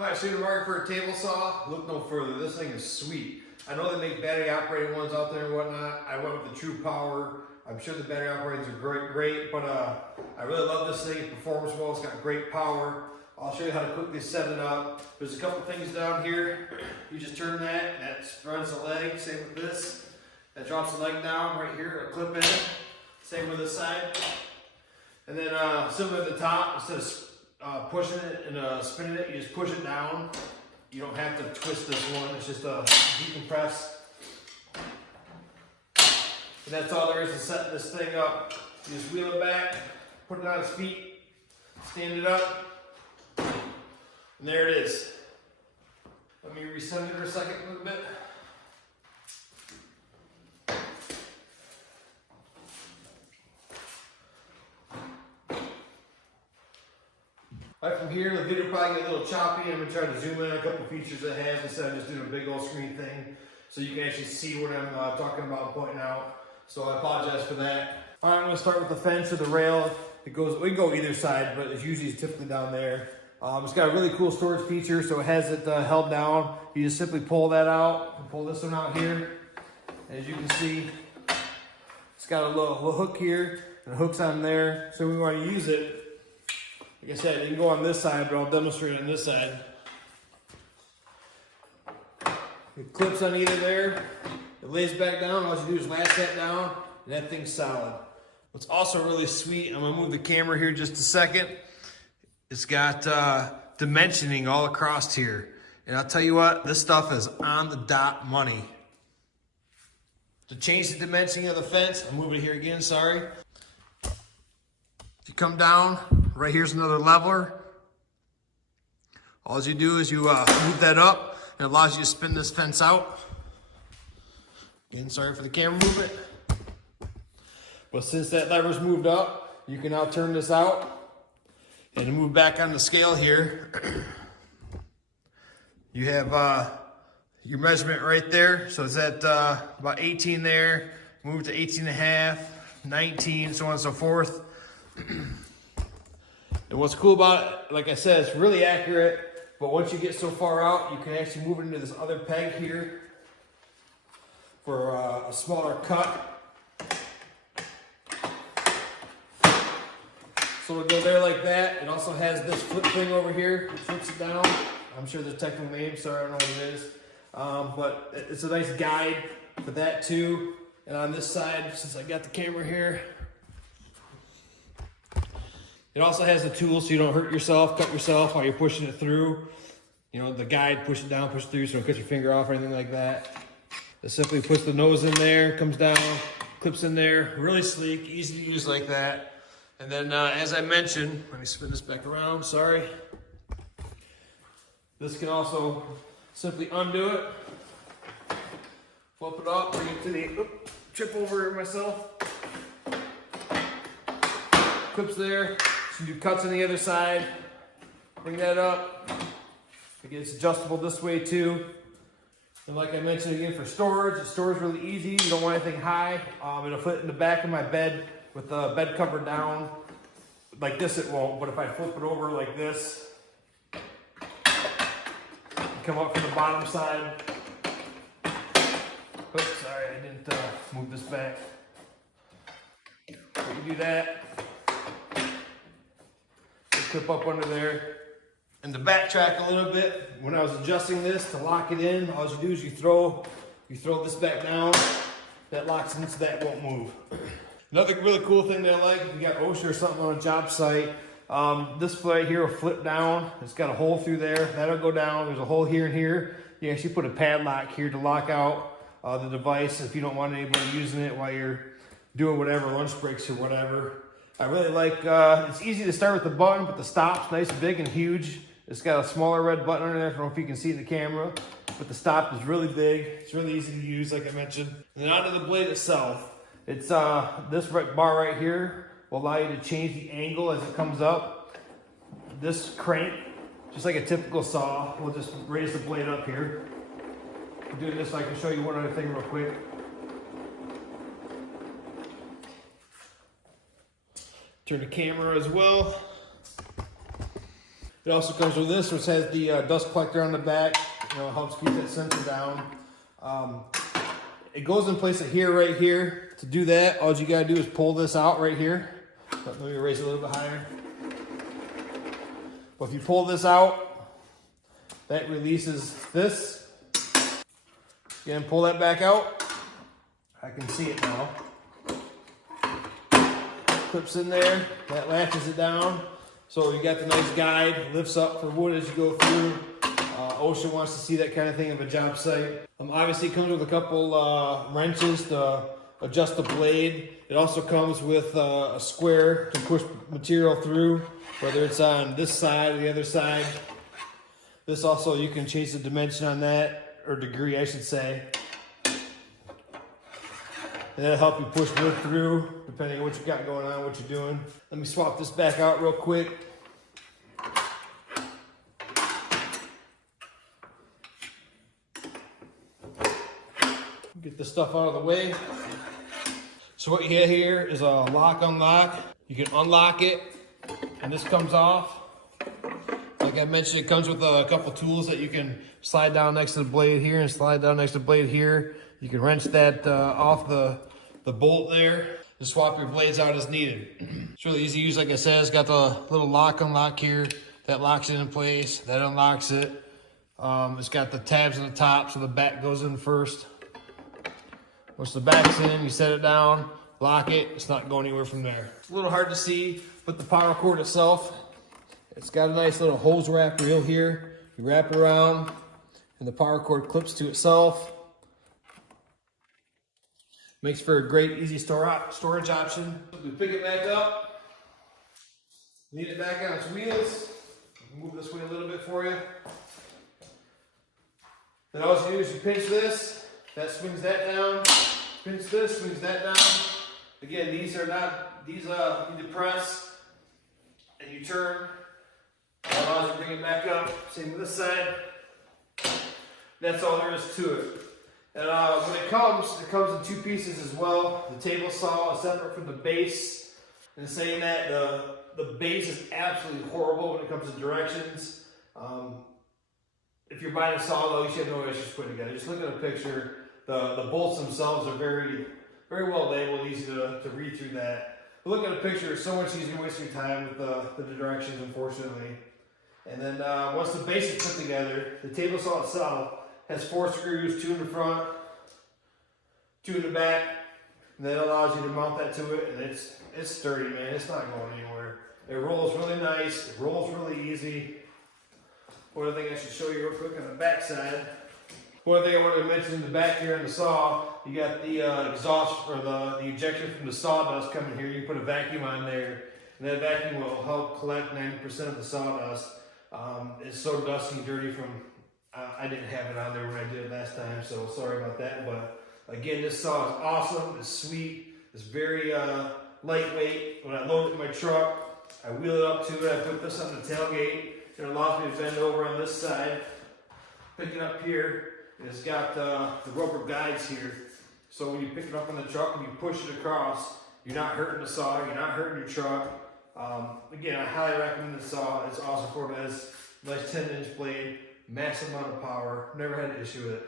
Alright, so you're in the market for a table saw? Look no further. This thing is sweet. I know they make battery operated ones out there and whatnot. I went with the True Power. I'm sure the battery operators are great, but I really love this thing. It performs well. It's got great power. I'll show you how to quickly set it up. There's a couple things down here. You just turn that runs the leg. Same with this. That drops the leg down right here, a clip in it. Same with this side. And then similar at the top, instead of pushing it and spinning it, you just push it down. You don't have to twist this one. It's just a decompress. And that's all there is to setting this thing up. You just wheel it back, put it on its feet, stand it up, and there it is. Let me reset it for a second a little bit. Right from here, the video probably get a little choppy. I'm going to try to zoom in on a couple features it has instead of just doing a big old screen thing, so you can actually see what I'm talking about and pointing out. So I apologize for that. All right, I'm going to start with the fence or the rail. We can go either side, but it's usually typically down there. It's got a really cool storage feature, so it has it held down. You just simply pull that out and pull this one out here. As you can see, it's got a little hook here and hooks on there. So we want to use it. Like I said, you can go on this side, but I'll demonstrate on this side. It clips on either there. It lays back down. All you do is latch that down, and that thing's solid. What's also really sweet, I'm gonna move the camera here just a second. It's got dimensioning all across here. And I'll tell you what, this stuff is on the dot money. To change the dimensioning of the fence, I'm moving it here again, sorry. If you come down, right here's another leveler. All you do is you move that up, and it allows you to spin this fence out. Again, sorry for the camera movement. But since that lever's moved up, you can now turn this out. And to move back on the scale here, you have your measurement right there. So it's at about 18 there, move to 18 and a half, 19, so on and so forth. And what's cool about it, like I said, it's really accurate, but once you get so far out, you can actually move it into this other peg here for a smaller cut. So it'll go there like that. It also has this flip thing over here. It flips it down. I'm sure there's a technical name, sorry, I don't know what it is. But it's a nice guide for that too. And on this side, since I got the camera here, it also has the tool so you don't hurt yourself, cut yourself while you're pushing it through. You know, the guide, push it down, push it through so you don't cut your finger off or anything like that. It simply puts the nose in there, comes down, clips in there. Really sleek, easy to use like that. And then, as I mentioned, let me spin this back around, sorry. This can also simply undo it, flip it up, bring it to the, trip over myself. Clips there, so you do cuts on the other side, bring that up. Again, it's adjustable this way too. And like I mentioned again, for storage, it stores really easy. You don't want anything high. It'll fit in the back of my bed with the bed cover down. Like this it won't, but if I flip it over like this, come up from the bottom side. Oops, sorry, I didn't move this back. So you do that. Clip up under there. And to backtrack a little bit, when I was adjusting this to lock it in, all you do is you throw this back down, that locks in so that won't move. Another really cool thing that I like, if you got OSHA or something on a job site, this right here will flip down. It's got a hole through there. That'll go down. There's a hole here and here. You actually put a padlock here to lock out the device if you don't want anybody using it while you're doing whatever, lunch breaks or whatever. I really like, it's easy to start with the button, but the stop's nice, big, and huge. It's got a smaller red button under there. I don't know if you can see it in the camera, but the stop is really big. It's really easy to use, like I mentioned. And then onto the blade itself. It's this bar right here will allow you to change the angle as it comes up. This crank, just like a typical saw, will just raise the blade up here. Doing this, I can show you one other thing real quick. Turn the camera as well. It also comes with this, which has the dust collector on the back. You know, it helps keep that sensor down. It goes in place of here, right here. To do that, all you gotta do is pull this out right here. Let me raise it a little bit higher. But if you pull this out, that releases this. Again, pull that back out. I can see it now. Clips in there, that latches it down. So you got the nice guide, lifts up for wood as you go through. OSHA wants to see that kind of thing of a job site. Obviously it comes with a couple wrenches to adjust the blade. It also comes with a square to push material through, whether it's on this side or the other side. This also, you can change the dimension on that, or degree I should say. And that'll help you push wood through, depending on what you got going on, what you're doing. Let me swap this back out real quick. Get this stuff out of the way. So what you have here is a lock unlock. You can unlock it, and this comes off. Like I mentioned, it comes with a couple tools that you can slide down next to the blade here and slide down next to the blade here. You can wrench that off the bolt there and swap your blades out as needed. It's really easy to use, like I said. It's got the little lock unlock here that locks it in place. That unlocks it. It's got the tabs on the top, so the back goes in first. Once the back's in, you set it down, lock it. It's not going anywhere from there. It's a little hard to see, but the power cord itself, it's got a nice little hose wrap reel here. You wrap it around, and the power cord clips to itself. Makes for a great, easy storage option. We pick it back up, lean it back on its wheels. Move this way a little bit for you. Then all you do is you pinch this, that swings that down. Pinch this, swings that down. Again, these you need to press, and you turn. That allows you to bring it back up. Same with this side. That's all there is to it. And when it comes in two pieces as well. The table saw is separate from the base. And saying that, the base is absolutely horrible when it comes to directions. If you're buying a saw though, you should have no issues putting it together. Just look at a picture. The bolts themselves are very, very well labeled, easy to read through that. But look at a picture, it's so much easier to waste your time with the directions, unfortunately. And then once the base is put together, the table saw itself has 4 screws, 2 in the front, 2 in the back, and that allows you to mount that to it, and it's sturdy, man. It's not going anywhere. It rolls really nice, it rolls really easy. One other thing I should show you real quick on the back side. One thing I wanted to mention in the back here on the saw, you got the exhaust or the ejection from the sawdust coming here. You put a vacuum on there, and that vacuum will help collect 90% of the sawdust. It's so dusty and dirty from, I didn't have it on there when I did it last time, so sorry about that. But again, this saw is awesome, it's sweet, it's very lightweight. When I load it in my truck, I wheel it up to it, I put this on the tailgate. It allows me to bend over on this side, pick it up here. And it's got the rubber guides here. So when you pick it up on the truck and you push it across, you're not hurting the saw, you're not hurting your truck. Again, I highly recommend this saw. It's awesome for it. It has a nice 10-inch blade, massive amount of power. Never had an issue with it.